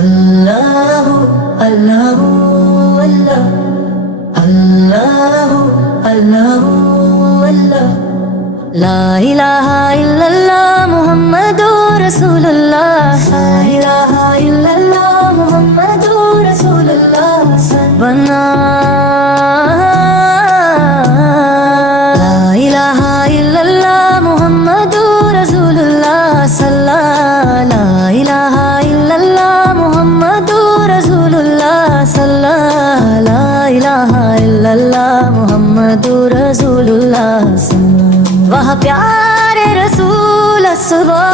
اللہ اللہ اللہ اللہ اللہ اللہ لا الہ الا اللہ محمد رسول اللہ لا الہ الا اللہ محمد رسول اللہ بنا لا الہ الا اللہ محمد رسول اللہ صلی لا الہ الا اللہ محمد رسول اللہ صلی لا الہ الا اللہ محمد رسول اللہ صلی وہ پیارے رسول اسوا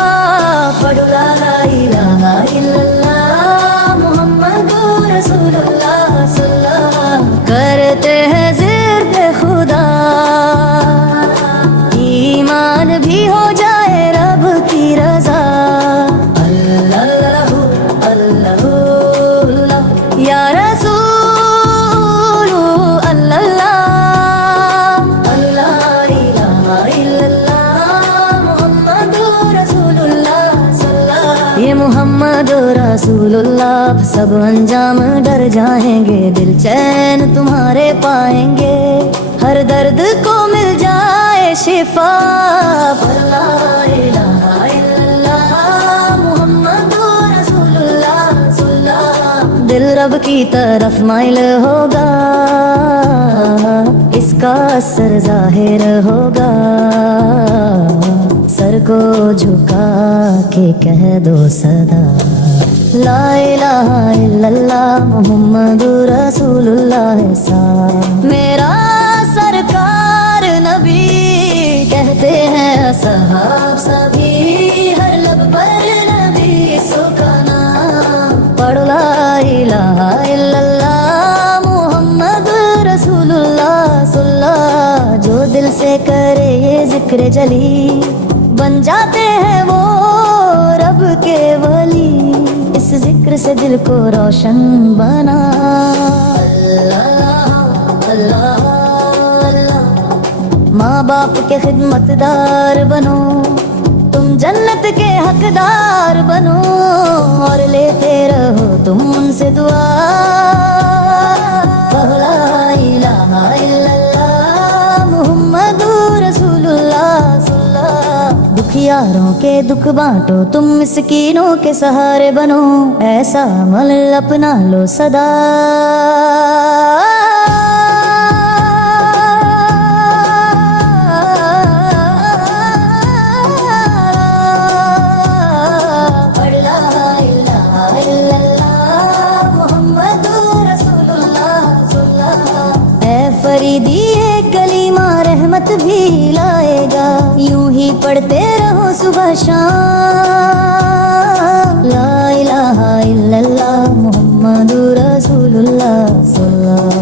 پڑھ لا الہ الا اللہ محمد رسول اللہ صلی اللہ کرتے ہیں ذکر خدا ایمان بھی ہو جائے رب کی رضا اللہ اللہ اللہ یا رسول اللہ محمد رسول اللہ سب انجام ڈر جائیں گے دل چین تمہارے پائیں گے ہر درد کو مل جائے شفا لا الہ الا اللہ محمد رسول اللہ صلی اللہ دل رب کی طرف مائل ہوگا اس کا اثر ظاہر ہوگا سر کو جھکا کے کہہ دو صدا لا الہ الا اللہ محمد رسول اللہ میرا سرکار نبی کہتے ہیں اصحاب سبھی ہر لب پر نبی کا نام پڑھ لا الہ الا اللہ محمد رسول اللہ صلی اللہ جو دل سے کرے یہ ذکر جلی بن جاتے ہیں وہ رب کے ولی اس ذکر سے دل کو روشن بنا اللہ اللہ اللہ ماں باپ کے خدمت دار بنو تم جنت کے حقدار بنو اور لیتے رہو تم ان سے دعا لا الہ الا اللہ محمد رسول اللہ صلی اللہ دکھیاروں کے دکھ بانٹو تم مسکینوں کے سہارے بنو ایسا عمل اپنا لو صدا فریدی ایک کلمہ رحمت بھی لائے گا یوں ہی پڑھتے رہو صبح شام لا الہ الا اللہ محمد رسول اللہ صلی اللہ